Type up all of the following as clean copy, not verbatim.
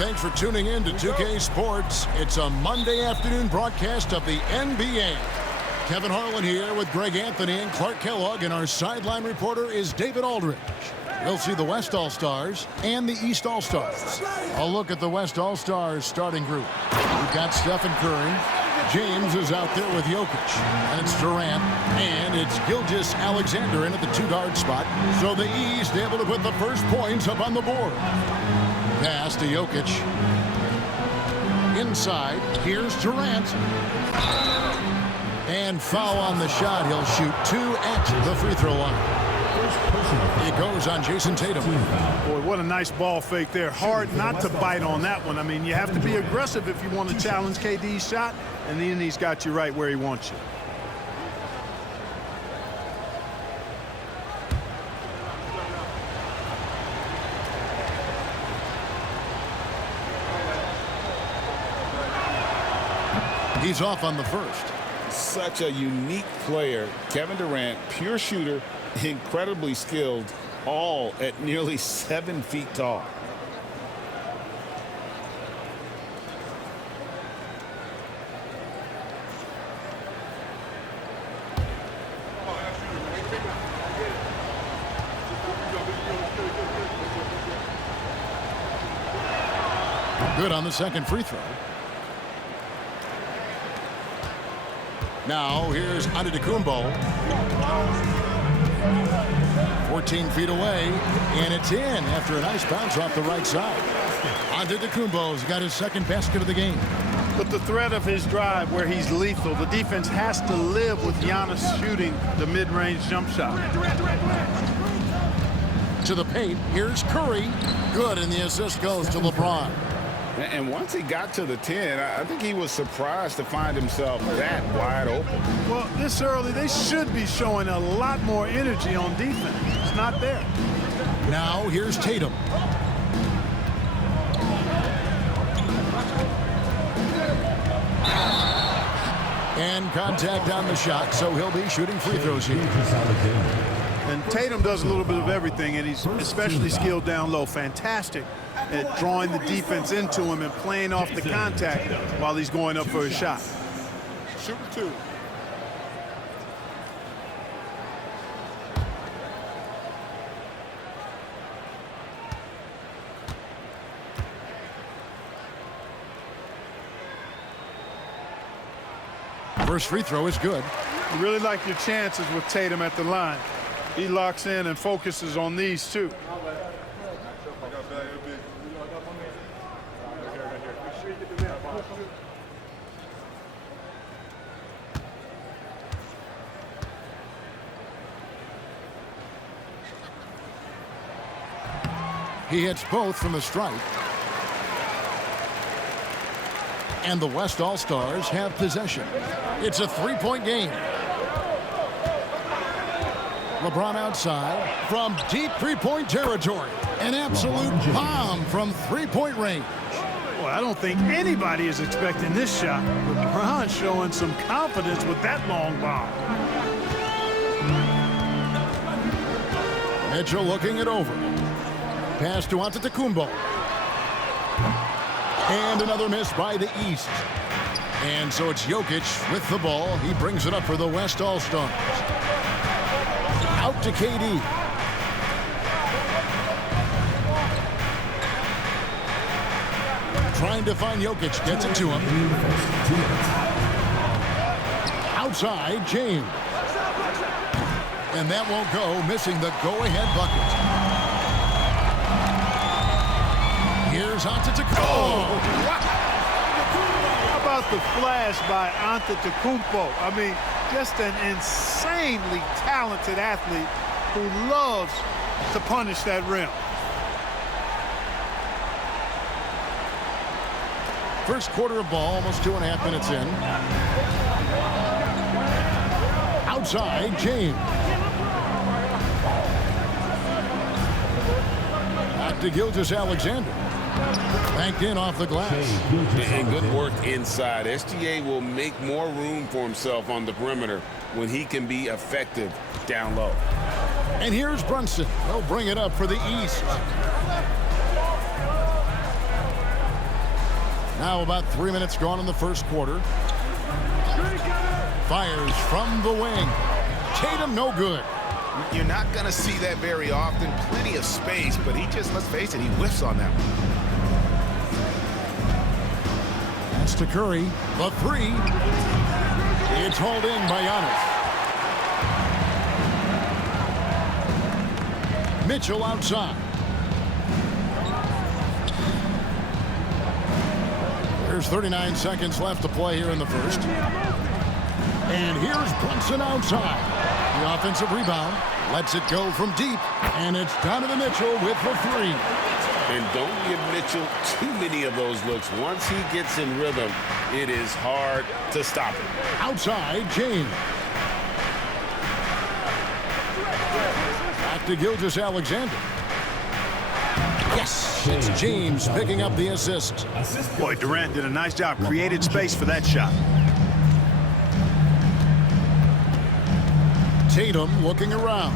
thanks for tuning in to 2K Sports. It's a Monday afternoon broadcast of the NBA. Kevin Harlan here with Greg Anthony and Clark Kellogg, and our sideline reporter is David Aldridge. We'll see the West All-Stars and the East All-Stars. A look at the West All-Stars starting group. We've got Stephen Curry. James is out there with Jokic. And it's Durant. And it's Gilgeous-Alexander in at the two-guard spot. So the East able to put the first points up on the board. Pass to Jokic. Inside. Here's Durant. And foul on the shot. He'll shoot two at the free throw line. It goes on Jason Tatum. Boy, what a nice ball fake there. Hard not to bite on that one. I mean, you have to be aggressive if you want to challenge KD's shot, and then he's got you right where he wants you. He's off on the first. Such a unique player. Kevin Durant, pure shooter, incredibly skilled, all at nearly 7 feet tall. Good on the second free throw. Now here's Antetokounmpo. 14 feet away, and it's in after a nice bounce off the right side. Antetokounmpo's got his second basket of the game. But the threat of his drive where he's lethal, the defense has to live with Giannis shooting the mid-range jump shot. To the paint, here's Curry. Good, and the assist goes to LeBron. And once he got to the 10, I think he was surprised to find himself that wide open. Well, this early, they should be showing a lot more energy on defense. It's not there. Now, here's Tatum. And contact on the shot, so he'll be shooting free throws here. And Tatum does a little bit of everything, and he's especially skilled down low. Fantastic at drawing the defense into him and playing off the contact while he's going up for a shot. Shooting two. First free throw is good. You really like your chances with Tatum at the line. He locks in and focuses on these two. He hits both from the stripe. And the West All-Stars have possession. It's a three-point game. LeBron outside from deep three-point territory. An absolute bomb from three-point range. Well, I don't think anybody is expecting this shot. LeBron showing some confidence with that long bomb. Mitchell looking it over. Pass to Antetokounmpo. And another miss by the East. And so it's Jokic with the ball. He brings it up for the West All-Stars. Out to KD. Trying to find Jokic. Gets it to him. Outside, James. And that won't go. Missing the go-ahead bucket. Here's Antetokounmpo. Oh, how about the flash by Antetokounmpo? I mean, just an insanely talented athlete who loves to punish that rim. First quarter of ball, almost 2.5 minutes in. Outside, James. Back to Gilgeous-Alexander. Banked in off the glass. And good work inside. SGA will make more room for himself on the perimeter when he can be effective down low. And here's Brunson. He'll bring it up for the East. Now about 3 minutes gone in the first quarter. Fires from the wing. Tatum, no good. You're not going to see that very often. Plenty of space, but he just, let's face it, he whiffs on that one. That's to Curry. The three. It's hauled in by Giannis. Mitchell outside. There's 39 seconds left to play here in the first. And here's Brunson outside. The offensive rebound. Lets it go from deep. And it's Donovan Mitchell with the three. And don't give Mitchell too many of those looks. Once he gets in rhythm, it is hard to stop him. Outside, James. Back to Gilgeous-Alexander. Yes, it's James picking up the assist. Boy, Durant did a nice job. Created space for that shot. Tatum looking around.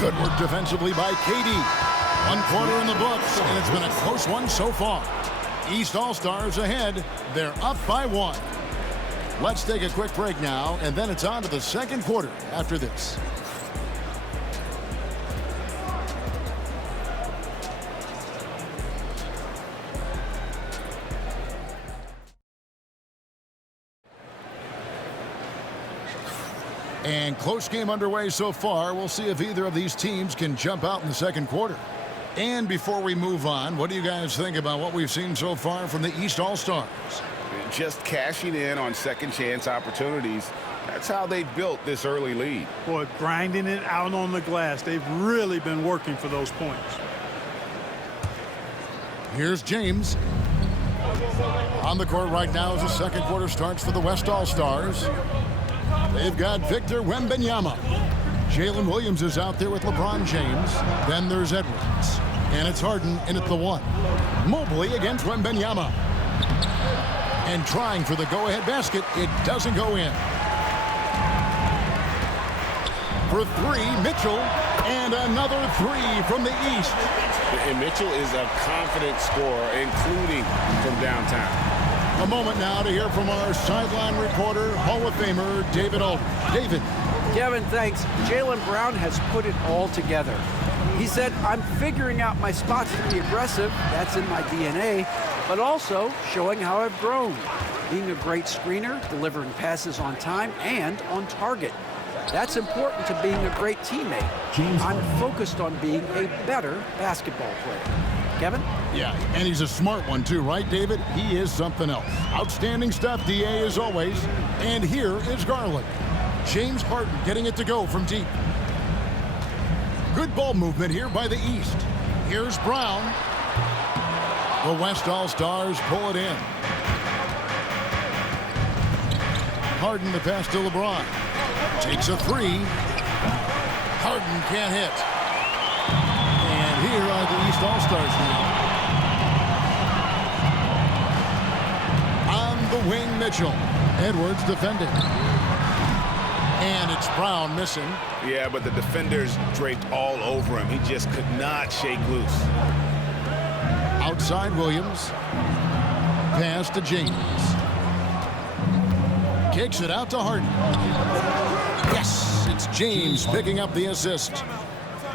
Good work defensively by KD. 1 quarter in the books, and it's been a close one so far. East All-Stars ahead. They're up by 1. Let's take a quick break now, and then it's on to the second quarter after this. And close game underway so far. We'll see if either of these teams can jump out in the second quarter. And before we move on, what do you guys think about what we've seen so far from the East All-Stars? Just cashing in on second chance opportunities. That's how they built this early lead. Boy, grinding it out on the glass. They've really been working for those points. Here's James. On the court right now as the second quarter starts for the West All-Stars. They've got Victor Wembanyama. Jalen Williams is out there with LeBron James. Then there's Edwards. And it's Harden in at the 1. Mobley against Wembanyama. And trying for the go-ahead basket. It doesn't go in. For 3, Mitchell. And another 3 from the East. And Mitchell is a confident scorer, including from downtown. A moment now to hear from our sideline reporter, Hall of Famer David Aldridge. David. Kevin, thanks. Jaylen Brown has put it all together. He said, I'm figuring out my spots to be aggressive. That's in my DNA. But also showing how I've grown. Being a great screener, delivering passes on time and on target. That's important to being a great teammate. I'm focused on being a better basketball player. Kevin? Yeah, and he's a smart one too, right, David? He is something else. Outstanding stuff, DA, as always. And here is Garland. James Harden getting it to go from deep. Good ball movement here by the East. Here's Brown. The West All-Stars pull it in. Harden the pass to LeBron. Takes a 3. Harden can't hit. And here are the East All-Stars now. On the wing, Mitchell. Edwards defending. And it's Brown missing. Yeah, but the defenders draped all over him. He just could not shake loose. Outside Williams. Pass to James. Kicks it out to Harden. Yes, it's James picking up the assist.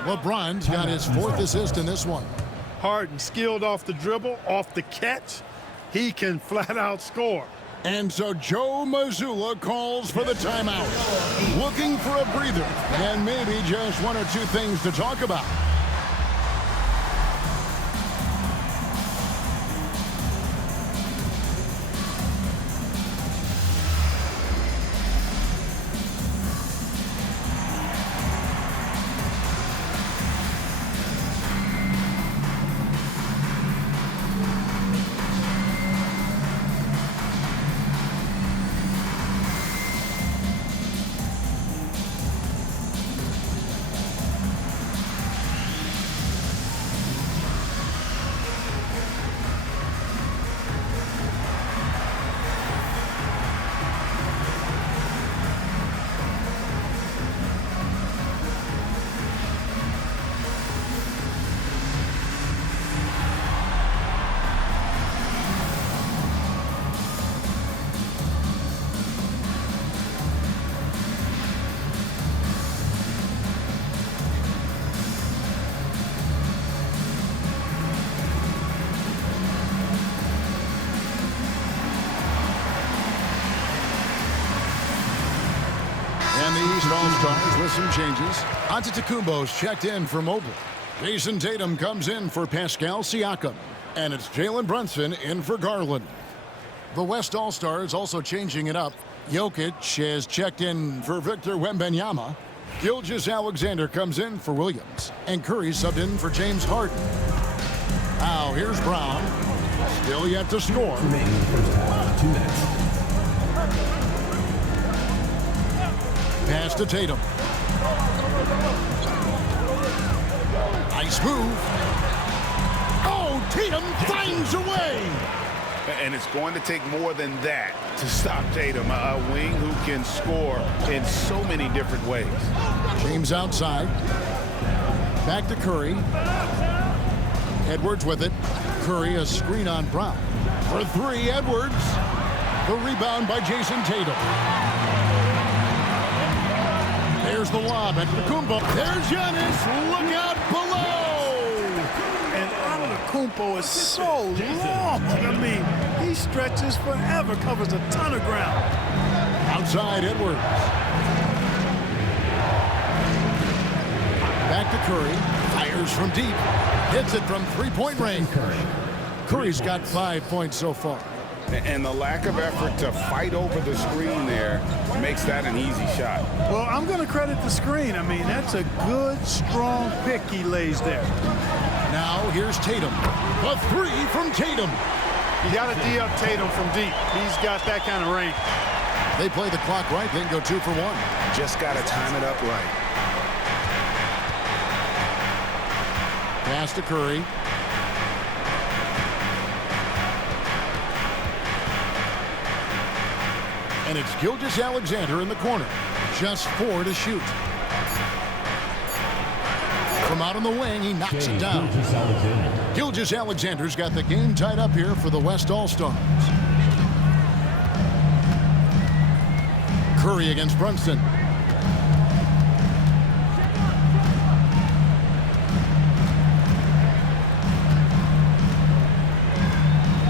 LeBron's got his 4th assist in this one. Harden skilled off the dribble, off the catch. He can flat out score. And so Joe Mazzulla calls for the timeout. Looking for a breather and maybe just 1 or 2 things to talk about. All-Stars with some changes. Antetokounmpo's checked in for Mobley. Jason Tatum comes in for Pascal Siakam. And it's Jalen Brunson in for Garland. The West All-Stars also changing it up. Jokic has checked in for Victor Wembanyama. Gilgeous-Alexander comes in for Williams. And Curry subbed in for James Harden. Now here's Brown. Still yet to score. Remaining in the first half, 2 minutes. Pass to Tatum. Nice move. Oh, Tatum finds a way. And it's going to take more than that to stop Tatum, a wing who can score in so many different ways. James outside. Back to Curry. Edwards with it. Curry a screen on Brown. For 3, Edwards. The rebound by Jason Tatum. There's the lob at Antetokounmpo. There's Giannis. Look out below. And Antetokounmpo is so long. I mean, he stretches forever, covers a ton of ground. Outside Edwards. Back to Curry. Fires from deep. Hits it from 3-point range. Curry's got 5 points so far. And the lack of effort to fight over the screen there makes that an easy shot. Well, I'm going to credit the screen. I mean, that's a good, strong pick he lays there. Now here's Tatum. A 3 from Tatum. You got to D up Tatum from deep. He's got that kind of range. They play the clock right, then go 2 for 1. Just got to time it up right. Pass to Curry. And it's Gilgeous-Alexander in the corner. Just 4 to shoot. From out on the wing, he knocks it down. Gilgeous-Alexander's got the game tied up here for the West All-Stars. Curry against Brunson.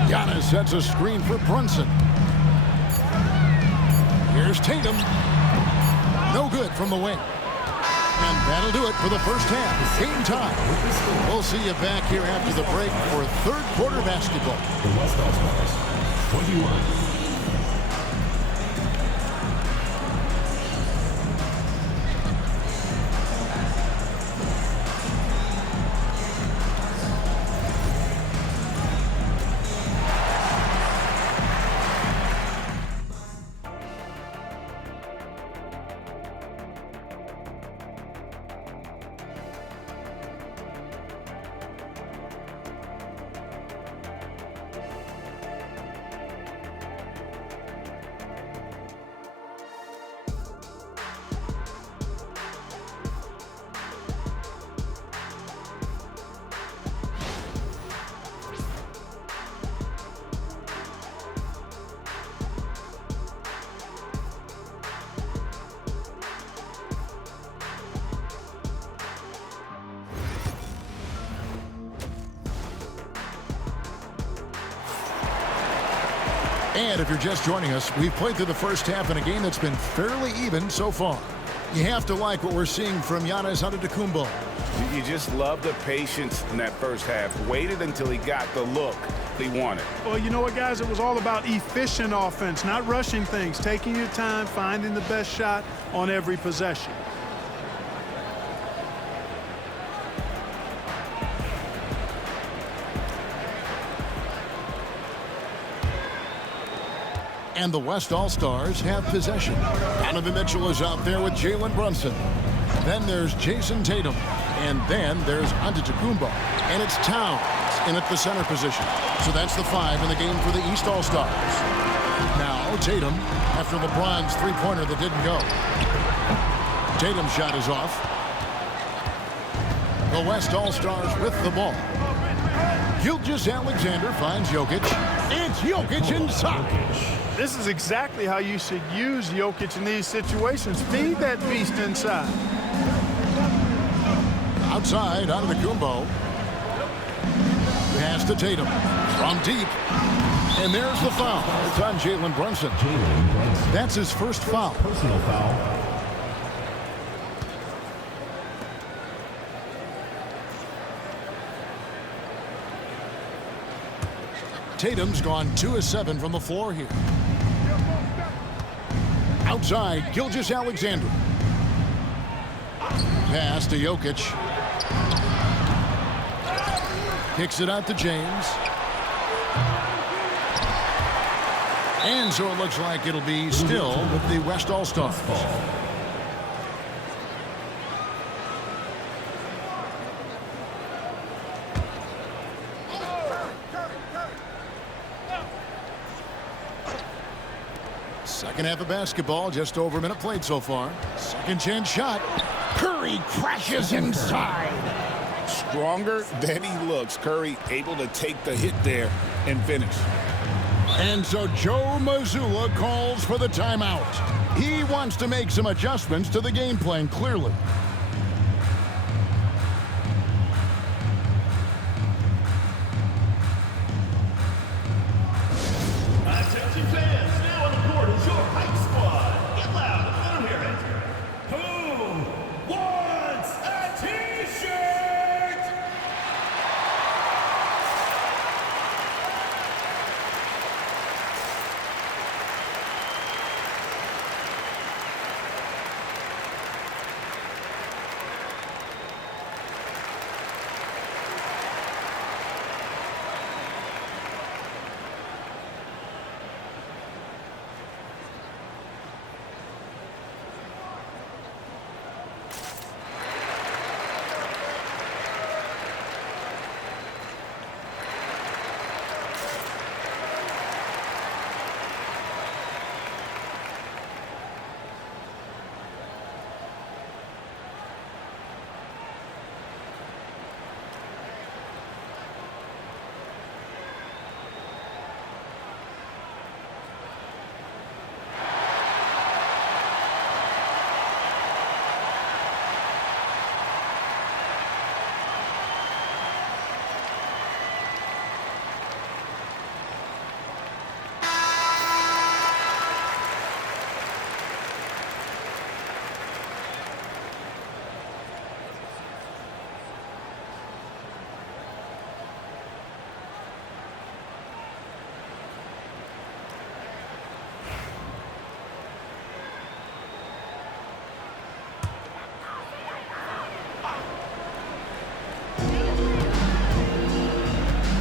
Giannis sets a screen for Brunson. Here's Tatum. No good from the wing. And that'll do it for the first half. Game time. We'll see you back here after the break for third quarter basketball. The West All-Stars, 21. And if you're just joining us, we've played through the first half in a game that's been fairly even so far. You have to like what we're seeing from Giannis Antetokounmpo. You just love the patience in that first half. Waited until he got the look he wanted. Well, you know what, guys? It was all about efficient offense, not rushing things, taking your time, finding the best shot on every possession. And the West All-Stars have possession. Donovan Mitchell is out there with Jalen Brunson. Then there's Jason Tatum. And then there's Antetokounmpo. And it's Towns in at the center position. So that's the 5 in the game for the East All-Stars. Now Tatum, after LeBron's three-pointer that didn't go. Tatum's shot is off. The West All-Stars with the ball. Gilgeous-Alexander finds Jokic. It's Jokic inside. This is exactly how you should use Jokic in these situations. Feed that beast inside. Outside, Antetokounmpo. Pass to Tatum. From deep. And there's the foul. It's on Jalen Brunson. That's his first foul. Personal foul. Tatum's gone 2 of 7 from the floor here. Outside, Gilgeous-Alexander. Pass to Jokic. Kicks it out to James. And so it looks like it'll be still with the West All-Stars. Second half of basketball, just over a minute played so far. Second chance shot. Curry crashes inside. Stronger than he looks. Curry able to take the hit there and finish. And so Joe Mazzulla calls for the timeout. He wants to make some adjustments to the game plan, clearly. Attention fans, now on the court is your hype squad. Get loud and let them hear it. Who wants a t-shirt?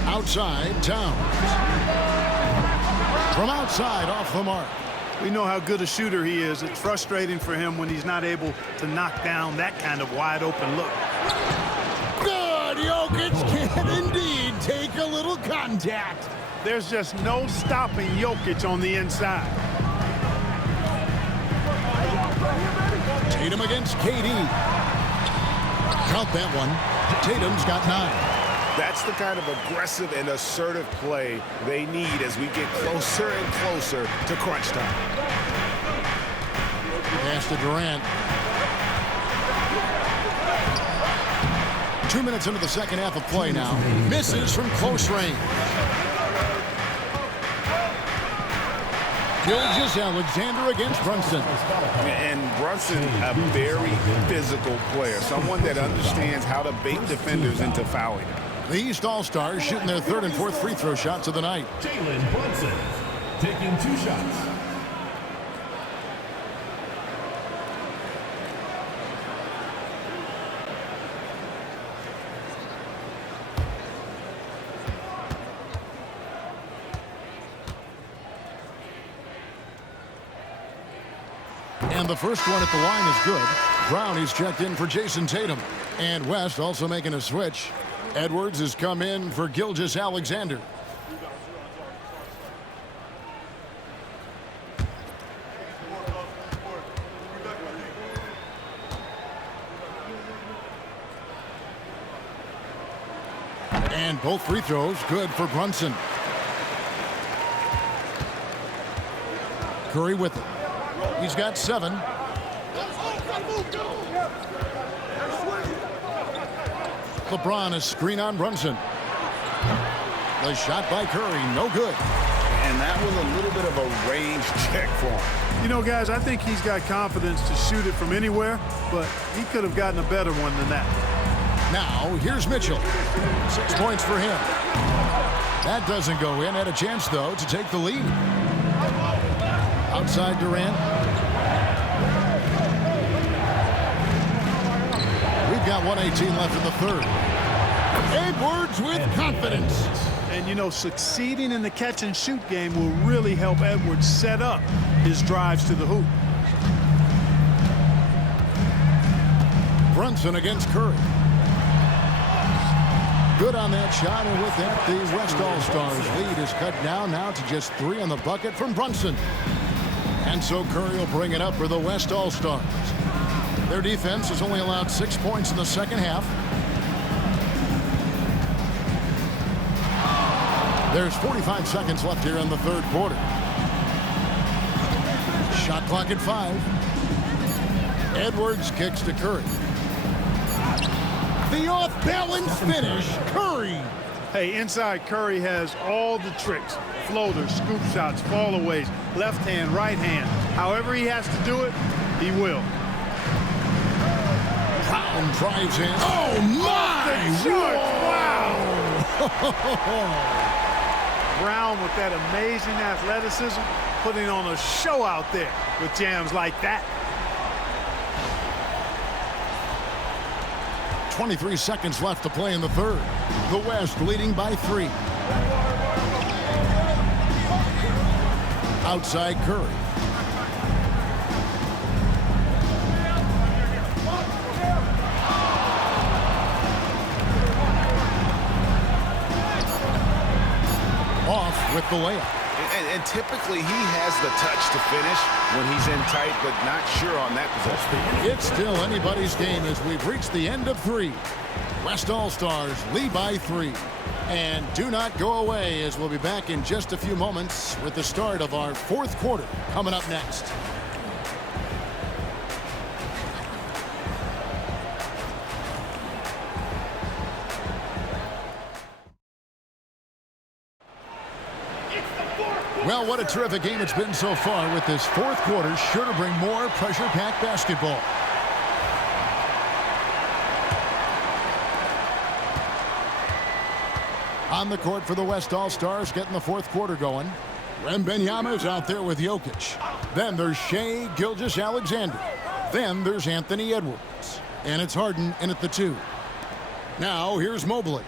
Outside, Towns. From outside, off the mark. We know how good a shooter he is. It's frustrating for him when he's not able to knock down that kind of wide open look. Good. Jokic can indeed take a little contact. There's just no stopping Jokic on the inside. Tatum against KD. Count that one. Tatum's got 9. That's the kind of aggressive and assertive play they need as we get closer and closer to crunch time. Pass to Durant. 2 minutes into the second half of play now. Misses from close range. Gilgeous-Alexander against Brunson. And Brunson, a very physical player, someone that understands how to bait defenders into fouling. The East All-Stars shooting their third and fourth free throw shots of the night. Jalen Brunson taking 2 shots. And the first one at the line is good. Brown is checked in for Jason Tatum. And West also making a switch. Edwards has come in for Gilgeous-Alexander. And both free throws good for Brunson. Curry with it. He's got 7. LeBron is screen on Brunson. The shot by Curry, no good. And that was a little bit of a range check for him. You know, guys, I think he's got confidence to shoot it from anywhere, but he could have gotten a better one than that. Now, here's Mitchell. 6 points for him. That doesn't go in. Had a chance, though, to take the lead. Outside Durant. We've got 1:18 left in the third. Edwards with confidence. And, you know, succeeding in the catch-and-shoot game will really help Edwards set up his drives to the hoop. Brunson against Curry. Good on that shot, and with that, the West All-Stars lead is cut down now to just 3 on the bucket from Brunson. And so Curry will bring it up for the West All-Stars. Their defense has only allowed 6 points in the second half. There's 45 seconds left here in the third quarter. Shot clock at 5. Edwards kicks to Curry. The off-balance finish, Curry. Hey, inside Curry has all the tricks. Floaters, scoop shots, fallaways, left hand, right hand. However he has to do it, he will. Brown drives in. Oh, my! Wow! Brown with that amazing athleticism, putting on a show out there with jams like that. 23 seconds left to play in the third. The West leading by 3. Outside Curry. Off with the layup. And typically he has the touch to finish when he's in tight, but not sure on that possession. It's still anybody's game as we've reached the end of 3. West All-Stars lead by 3. And do not go away, as we'll be back in just a few moments with the start of our fourth quarter coming up next. Well, what a terrific game it's been so far, with this fourth quarter sure to bring more pressure-packed basketball. On the court for the West All-Stars, getting the fourth quarter going. Wembanyama's out there with Jokic. Then there's Shai Gilgeous-Alexander. Then there's Anthony Edwards. And it's Harden in at the 2. Now here's Mobley.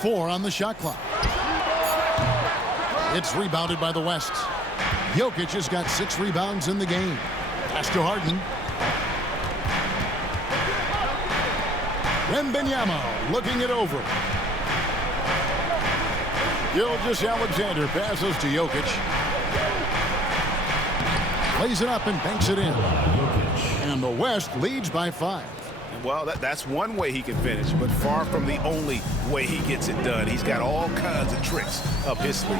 4 on the shot clock. It's rebounded by the West. Jokic has got 6 rebounds in the game. Pass to Harden. Wembanyama looking it over. Gilgeous-Alexander passes to Jokic. Plays it up and banks it in. And the West leads by 5. Well, that's one way he can finish, but far from the only way he gets it done. He's got all kinds of tricks up his sleeve.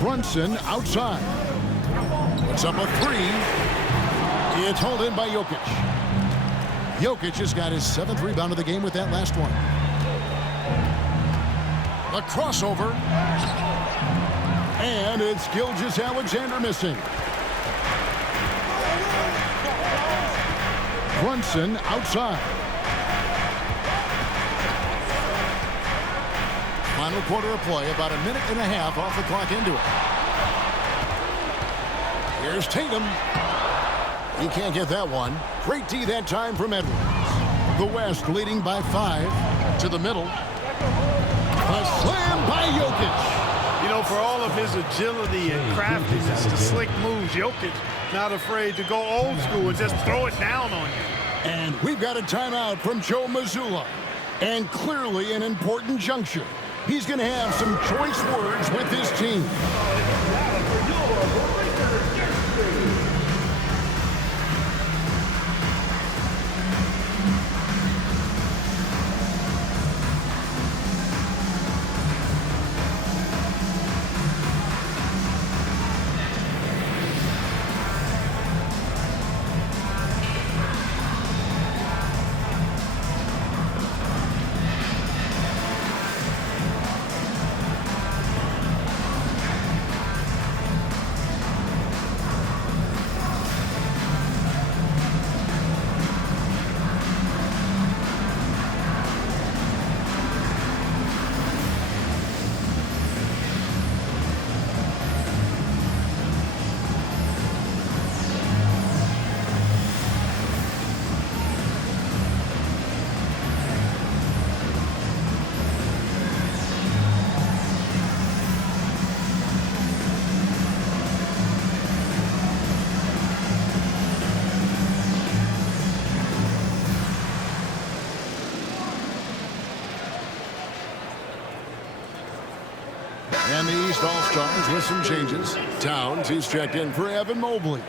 Brunson outside. Puts up a 3. It's hauled in by Jokic. Jokic has got his 7th rebound of the game with that last one. A crossover. And it's Gilgeous-Alexander missing. Brunson outside. Final quarter of play, about a minute and a half off the clock into it. Here's Tatum. He can't get that one. Great D that time from Edwards. The West leading by 5 to the middle. A slam by Jokic. You know, for all of his agility and craftiness, the slick moves, Jokic not afraid to go old school and just throw it down on you. And we've got a timeout from Joe Mazzulla. And clearly an important juncture. He's going to have some choice words with his team. the East All-Stars with some changes. Towns, he's checked in for Evan Mobley.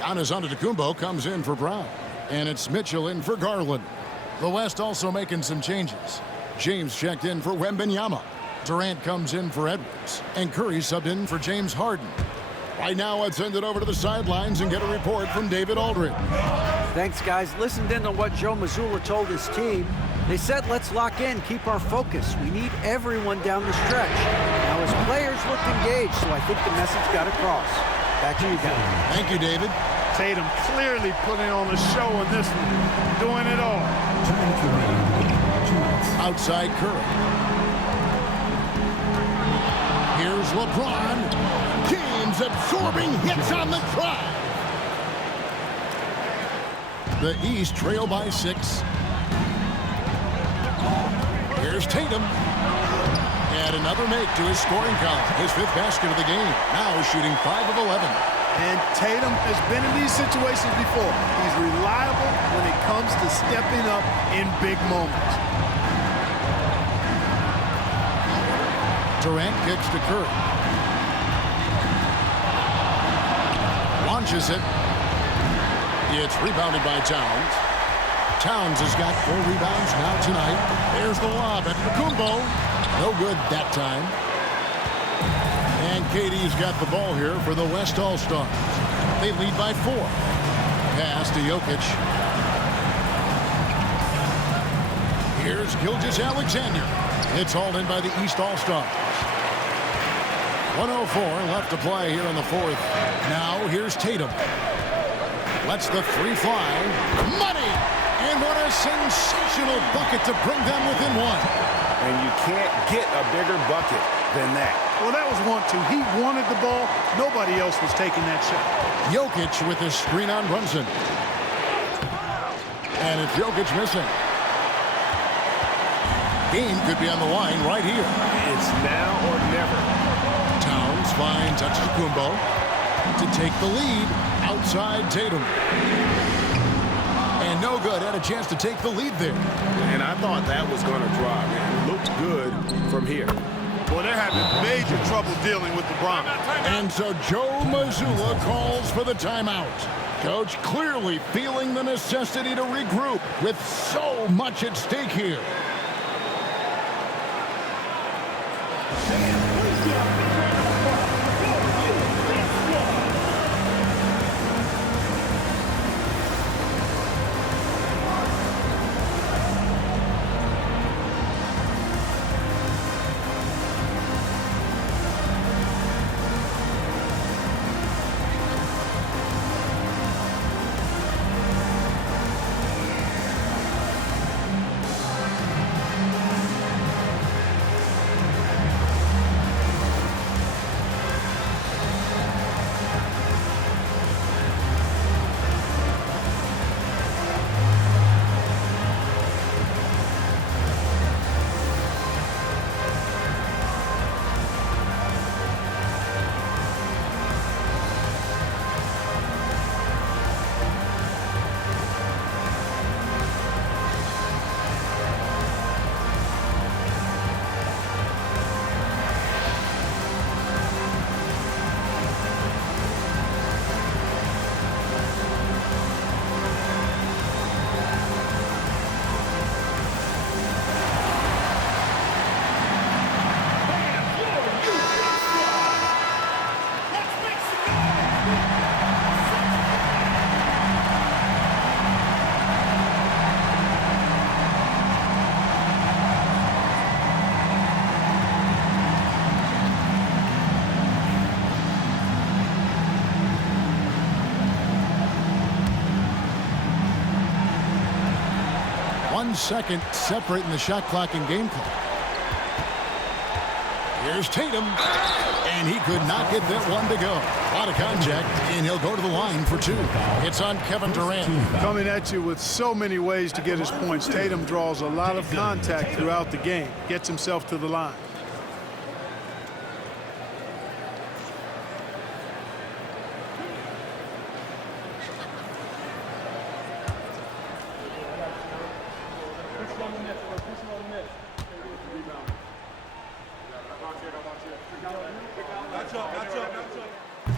Giannis Antetokounmpo comes in for Brown. And it's Mitchell in for Garland. The West also making some changes. James checked in for Wembanyama. Durant comes in for Edwards. And Curry subbed in for James Harden. Right now, let's send it over to the sidelines and get a report from David Aldridge. Thanks, guys. Listened in on what Joe Mazzulla told his team. They said, let's lock in, keep our focus. We need everyone down the stretch. Now, his players looked engaged, so I think the message got across. Back to you guys. Thank you, David. Tatum clearly putting on a show in this one, doing it all. Outside Curry. Here's LeBron. James absorbing hits on the drive. The East trail by 6. Here's Tatum. And another make to his scoring column. His 5th basket of the game. Now shooting 5 of 11. And Tatum has been in these situations before. He's reliable when it comes to stepping up in big moments. Durant kicks to Curry. Launches it. It's rebounded by Towns. Towns has got 4 rebounds now tonight. There's the lob at Kumbo. No good that time. And KD's got the ball here for the West All-Stars. They lead by 4. Pass to Jokic. Here's Gilgeous-Alexander. It's hauled in by the East All-Stars. 1:04 left to play here in the 4th. Now here's Tatum. Lets the 3 fly. Money! And what a sensational bucket to bring them within 1. And you can't get a bigger bucket than that. Well, that was 1-2. He wanted the ball. Nobody else was taking that shot. Jokic with his screen on Brunson. And it's Jokic missing. Game could be on the line right here. It's now or never. Towns finds Antetokounmpo to take the lead outside Tatum. And no good. Had a chance to take the lead there. And I thought that was going to drive. It looked good from here. Well, they're having major trouble dealing with LeBron. And so Joe Mazzulla calls for the timeout. Coach clearly feeling the necessity to regroup with so much at stake here. Second separating the shot clock and game clock. Here's Tatum, and he could not get that one to go. A lot of contact, and he'll go to the line for 2. It's on Kevin Durant. Coming at you with so many ways to get his points. Tatum draws a lot of contact throughout the game, gets himself to the line. Push him on the net.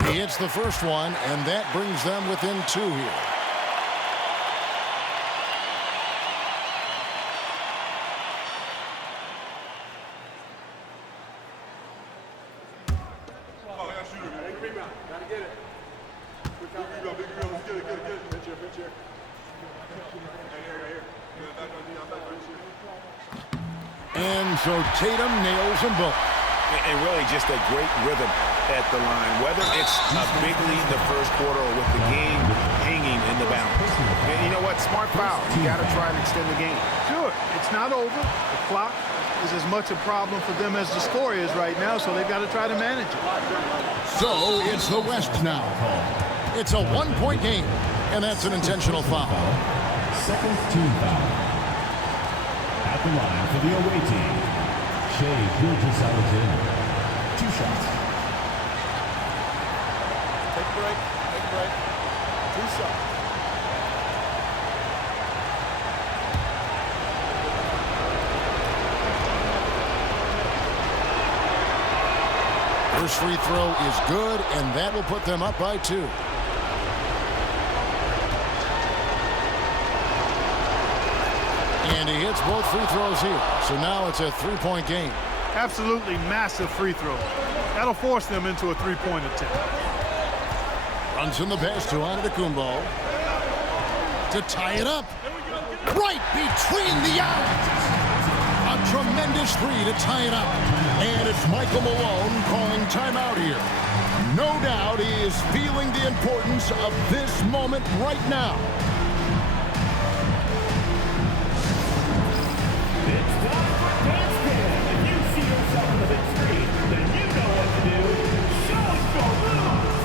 He hits the first one, and that brings them within 2 here. And so Tatum nails them both. And really just a great rhythm at the line, whether it's a big lead in the first quarter or with the game hanging in the balance. And you know what? Smart foul. You got to try and extend the game. Sure, it's not over. The clock is as much a problem for them as the score is right now, so they've got to try to manage it. So it's the West now. It's a 1-point game, and that's an intentional foul. Second team foul. At the line for the away team, Shea Gilgeous-Alexander. 2 shots. Take a break. Take a break. 2 shots. First free throw is good, and that will put them up by 2. And he hits both free throws here. So now it's a 3-point game. Absolutely massive free throw. That'll force them into a 3-point attempt. Runs in the pass to Antetokounmpo to tie it up. Right between the eyes. A tremendous 3 to tie it up. And it's Michael Malone calling timeout here. No doubt he is feeling the importance of this moment right now. It's time for dance cam. If you see yourself on the big screen, then you know what to do. Show us your moves.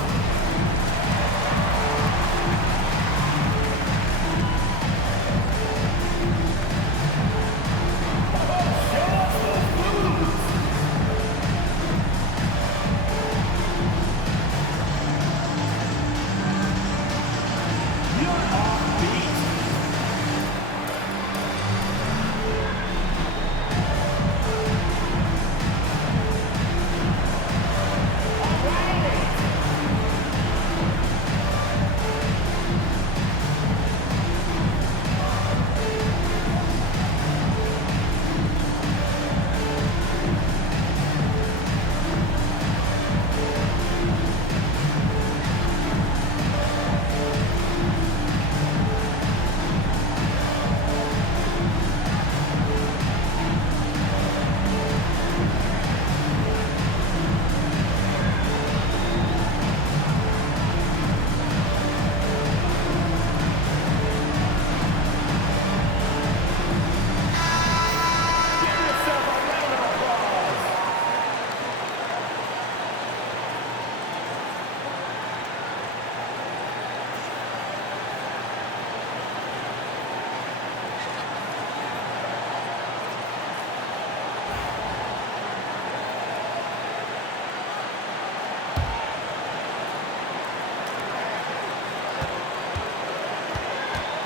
Show us those moves. You're off beat.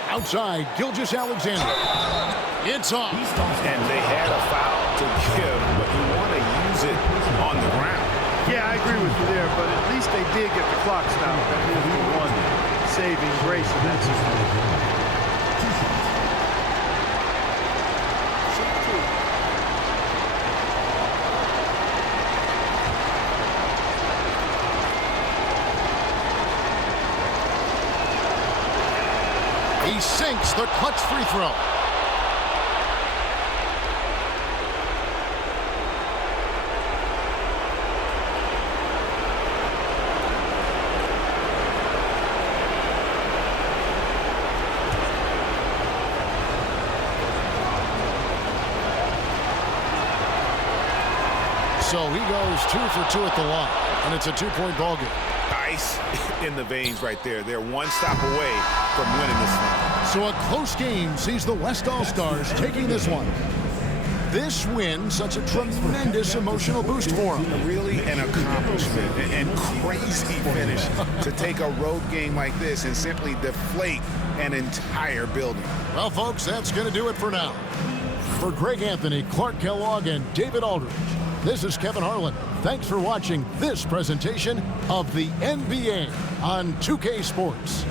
Outside, Gilgeous-Alexander. It's off. And they had a foul to give, but you want to use it on the ground. Yeah, I agree with you there, but at least they did get the clock stopped. That is the one saving grace of that situation. He sinks the clutch free throw. So he goes 2 for 2 at the line, and it's a 2-point ball game. Ice in the veins right there. They're one stop away from winning this one. So a close game sees the West All-Stars taking this one. This win, such a tremendous emotional boost for them. Really an accomplishment and crazy finish to take a road game like this and simply deflate an entire building. Well, folks, that's going to do it for now. For Greg Anthony, Clark Kellogg, and David Aldridge, This is Kevin Harlan. Thanks for watching this presentation of the NBA on 2K Sports.